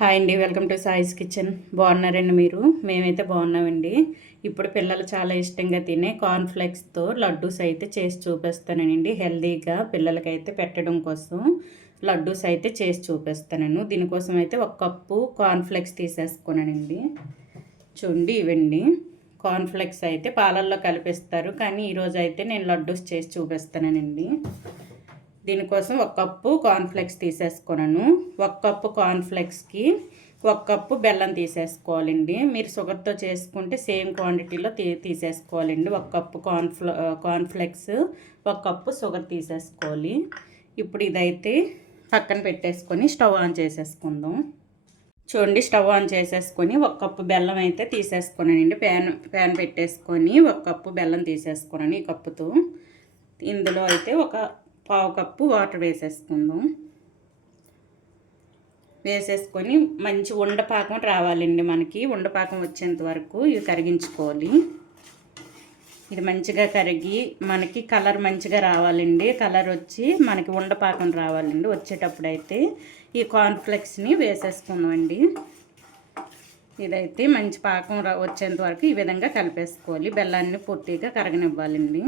Hi అండి, welcome to సాయిస్ kitchen. బాగున్నారండి మీరు? మేమైతే బాగున్నామండి. ఇప్పుడు పిల్లలు చాలా ఇష్టంగా తినే కార్న్ఫ్లెక్స్తో లడ్డూస్ అయితే చేసి చూపిస్తానండి. హెల్తీగా పిల్లలకైతే పెట్టడం కోసం లడ్డూస్ అయితే చేసి చూపిస్తాను. దీనికోసం అయితే 1 కప్పు కార్న్ఫ్లెక్స్ తీసేసుకున్నానండి. చూడండి, ఇవండి కార్న్ఫ్లెక్స్ అయితే పాలల్లో కలిపిస్తారు, కానీ ఈరోజు అయితే నేను లడ్డూస్ చేసి చూపిస్తానండి. దీనికోసం 1 కప్పు కార్న్ఫ్లెక్స్ తీసేసుకున్నాను. 1 కప్పు కార్న్ఫ్లెక్స్కి 1 కప్పు బెల్లం తీసేసుకోవాలండి. మీరు షుగర్తో చేసుకుంటే సేమ్ క్వాంటిటీలో తీసేసుకోవాలండి. 1 కప్పు కార్న్ఫ్లెక్స్, 1 కప్పు షుగర్ తీసేసుకోవాలి. ఇప్పుడు ఇదైతే పక్కన పెట్టేసుకొని స్టవ్ ఆన్ చేసేసుకుందాం. చూడండి, స్టవ్ ఆన్ చేసేసుకొని 1 కప్పు బెల్లం అయితే తీసేసుకున్నానండి. ప్యాన్ పెట్టేసుకొని 1 కప్పు బెల్లం తీసేసుకున్నాను ఈ కప్పుతో. ఇందులో అయితే ఒక 1/2 కప్పు వాటర్ వేసేసుకుందాం. వేసేసుకొని మంచి ఉండపాకం రావాలండి. మనకి ఉండపాకం వచ్చేంత వరకు ఇవి కరిగించుకోవాలి. ఇది మంచిగా కరిగి మనకి కలర్ మంచిగా రావాలండి. కలర్ వచ్చి మనకి ఉండపాకం రావాలండి. వచ్చేటప్పుడు అయితే ఈ కార్న్ఫ్లెక్స్ని వేసేసుకుందామండి. ఇదైతే మంచి పాకం వచ్చేంత వరకు ఈ విధంగా కలిపేసుకోవాలి. బెల్లాన్ని పూర్తిగా కరగనివ్వాలండి.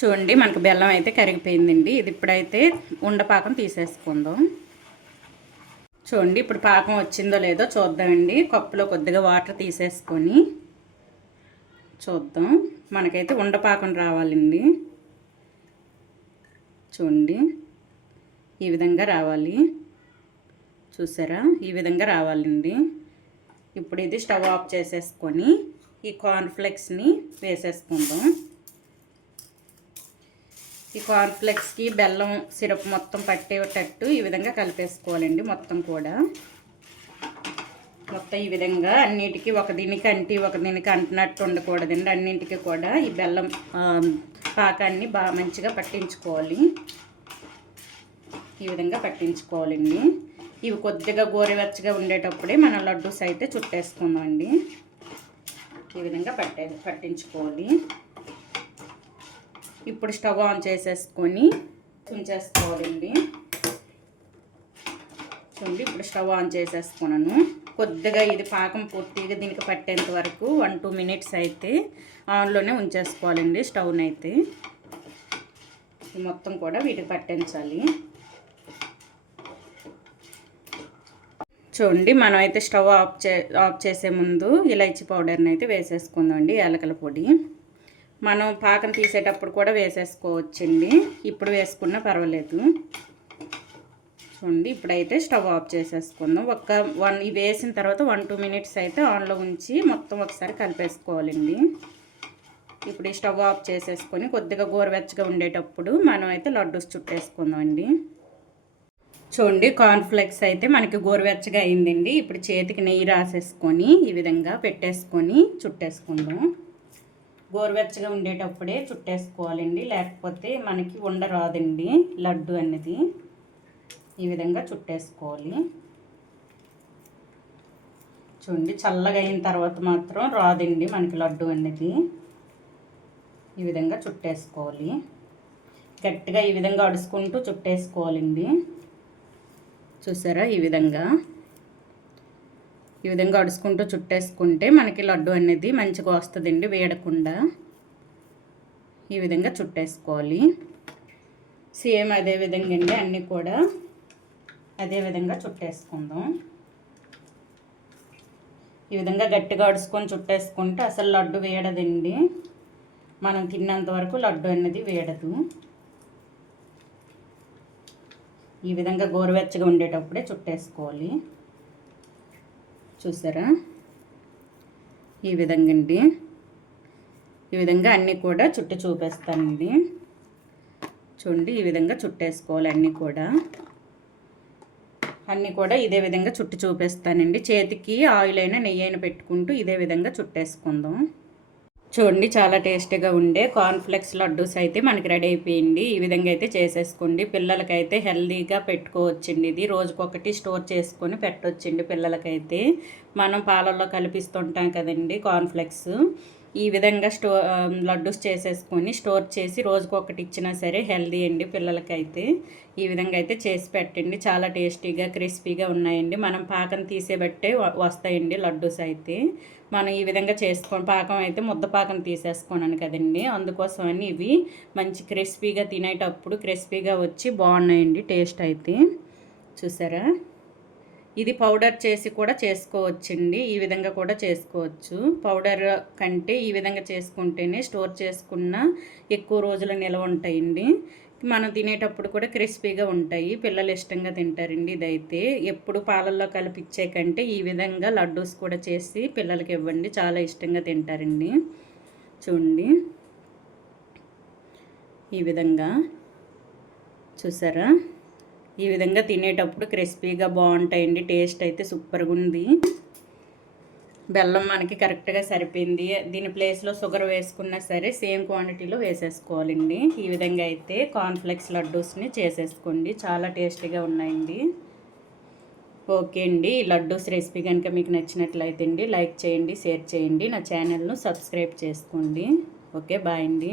చూడండి, మనకు బెల్లం అయితే కరిగిపోయిందండి. ఇది ఇప్పుడైతే ఉండపాకం తీసేసుకుందాం. చూడండి, ఇప్పుడు పాకం వచ్చిందో లేదో చూద్దామండి. కప్పులో కొద్దిగా వాటర్ తీసేసుకొని చూద్దాం. మనకైతే ఉండపాకం రావాలండి. చూడండి, ఈ విధంగా రావాలి. చూసారా? ఈ విధంగా రావాలండి. ఇప్పుడు ఇది స్టవ్ ఆఫ్ చేసేసుకొని ఈ కార్న్ఫ్లెక్స్ని వేసేసుకుందాం. ఈ కార్న్ఫ్లెక్స్కి బెల్లం సిరప్ మొత్తం పట్టేటట్టు ఈ విధంగా కలిపేసుకోవాలండి. మొత్తం ఈ విధంగా అన్నిటికీ ఒక దీనికి అంటినట్టు ఉండకూడదండి. అన్నింటికి కూడా ఈ బెల్లం పాకాన్ని బాగా మంచిగా పట్టించుకోవాలి. ఈ విధంగా పట్టించుకోవాలండి. ఇవి కొద్దిగా గోరువెచ్చగా ఉండేటప్పుడే మనం లడ్డూస్ అయితే చుట్టేసుకుందామండి. ఈ విధంగా పట్టించుకోవాలి. ఇప్పుడు స్టవ్ ఆన్ చేసేసుకొని ఉంచేసుకోవాలండి. చూడండి, ఇప్పుడు స్టవ్ ఆన్ చేసేసుకున్నాను. కొద్దిగా ఇది పాకం పూర్తిగా దీనికి పట్టేంత వరకు 1-2 మినిట్స్ అయితే ఆన్లోనే ఉంచేసుకోవాలండి. స్టవ్ని అయితే మొత్తం కూడా వీటికి పట్టించాలి. చూడండి, మనం అయితే స్టవ్ ఆఫ్ చేసే ముందు ఇలైచీ పౌడర్ని అయితే వేసేసుకుందామండి. యాలకుల పొడి మనం పాకం తీసేటప్పుడు కూడా వేసేసుకోవచ్చండి. ఇప్పుడు వేసుకున్నా పర్వాలేదు. చూడండి, ఇప్పుడైతే స్టవ్ ఆఫ్ చేసేసుకుందాం. ఇవి వేసిన తర్వాత 1-2 మినిట్స్ అయితే ఆన్లో ఉంచి మొత్తం ఒకసారి కలిపేసుకోవాలండి. ఇప్పుడు ఈ స్టవ్ ఆఫ్ చేసేసుకొని కొద్దిగా గోరువెచ్చగా ఉండేటప్పుడు మనం అయితే లడ్డూస్ చుట్టేసుకుందామండి. చూడండి, కార్న్ఫ్లెక్స్ అయితే మనకి గోరువెచ్చగా అయిందండి. ఇప్పుడు చేతికి నెయ్యి రాసేసుకొని ఈ విధంగా పెట్టేసుకొని చుట్టేసుకుందాం. గోరువెచ్చగా ఉండేటప్పుడే చుట్టేసుకోవాలండి, లేకపోతే మనకి ఉండరాదండి లడ్డు అనేది. ఈ విధంగా చుట్టేసుకోవాలి. చూడండి, చల్లగా అయిన తర్వాత మాత్రం రాదండి మనకి లడ్డు అనేది. ఈ విధంగా చుట్టేసుకోవాలి. గట్టిగా ఈ విధంగా అడుచుకుంటూ చుట్టేసుకోవాలండి. చూసారా? ఈ విధంగా అడుచుకుంటూ చుట్టేసుకుంటే మనకి లడ్డు అనేది మంచిగా వస్తుందండి, వేడకుండా. ఈ విధంగా చుట్టేసుకోవాలి. సేమ్ అదే విధంగా అండి, అన్నీ కూడా అదే విధంగా చుట్టేసుకుందాం. ఈ విధంగా గట్టిగా అడుచుకొని చుట్టేసుకుంటే అసలు లడ్డు వేడదండి. మనం తిన్నంత వరకు లడ్డు అనేది వేడదు. ఈ విధంగా గోరువెచ్చగా ఉండేటప్పుడే చుట్టేసుకోవాలి. చూసారా? ఈ విధంగా అండి. ఈ విధంగా అన్నీ కూడా చుట్టి చూపిస్తానండి. చూడండి, ఈ విధంగా చుట్టేసుకోవాలి. అన్నీ కూడా ఇదే విధంగా చుట్టి చూపిస్తానండి. చేతికి ఆయిల్ అయినా నెయ్యి అయినా పెట్టుకుంటూ ఇదే విధంగా చుట్టేసుకుందాం. చూడండి, చాలా టేస్టీగా ఉండే కార్న్ఫ్లెక్స్ లడ్డూస్ అయితే మనకి రెడీ అయిపోయింది. ఈ విధంగా అయితే చేసేసుకోండి. పిల్లలకైతే హెల్తీగా పెట్టుకోవచ్చండి. ఇది రోజుకొకటి స్టోర్ చేసుకొని పెట్టవచ్చండి పిల్లలకైతే. మనం పాలల్లో కలిపిస్తుంటాం కదండి కార్న్ఫ్లెక్స్. ఈ విధంగా లడ్డూస్ చేసేసుకొని స్టోర్ చేసి రోజుకొకటి ఇచ్చినా సరే హెల్దీ అండి పిల్లలకైతే. ఈ విధంగా అయితే చేసి పెట్టండి. చాలా టేస్టీగా క్రిస్పీగా ఉన్నాయండి. మనం పాకం తీసేబట్టే వస్తాయండి లడ్డూస్ అయితే. మనం ఈ విధంగా పాకం అయితే ముద్ద పాకం తీసేసుకున్నాను కదండి, అందుకోసమని ఇవి మంచి క్రిస్పీగా తినేటప్పుడు క్రిస్పీగా వచ్చి బాగున్నాయండి టేస్ట్ అయితే. చూసారా, ఇది పౌడర్ చేసి కూడా చేసుకోవచ్చండి. ఈ విధంగా కూడా చేసుకోవచ్చు. పౌడర్ కంటే ఈ విధంగా చేసుకుంటేనే స్టోర్ చేసుకున్న ఎక్కువ రోజులు నిల్వ ఉంటాయండి. మనం తినేటప్పుడు కూడా క్రిస్పీగా ఉంటాయి. పిల్లలు ఇష్టంగా తింటారండి. ఇదైతే ఎప్పుడు పాలల్లో కలిపిచ్చే కంటే ఈ విధంగా లడ్డూస్ కూడా చేసి పిల్లలకి ఇవ్వండి, చాలా ఇష్టంగా తింటారండి. చూడండి, ఈ విధంగా చూసారా, ఈ విధంగా తినేటప్పుడు క్రిస్పీగా బాగుంటాయండి. టేస్ట్ అయితే సూపర్గా ఉంది. బెల్లం మనకి కరెక్ట్గా సరిపోయింది. దీని ప్లేస్లో షుగర్ వేసుకున్నా సరే సేమ్ క్వాంటిటీలో వేసేసుకోవాలండి. ఈ విధంగా అయితే కార్న్ఫ్లెక్స్ లడ్డూస్ని చేసేసుకోండి, చాలా టేస్టీగా ఉన్నాయండి. ఓకే అండి, ఈ లడ్డూస్ రెసిపీ కనుక మీకు నచ్చినట్లయితే అండి లైక్ చేయండి, షేర్ చేయండి, నా ఛానల్ను సబ్స్క్రైబ్ చేసుకోండి. ఓకే, బాయ్ అండి.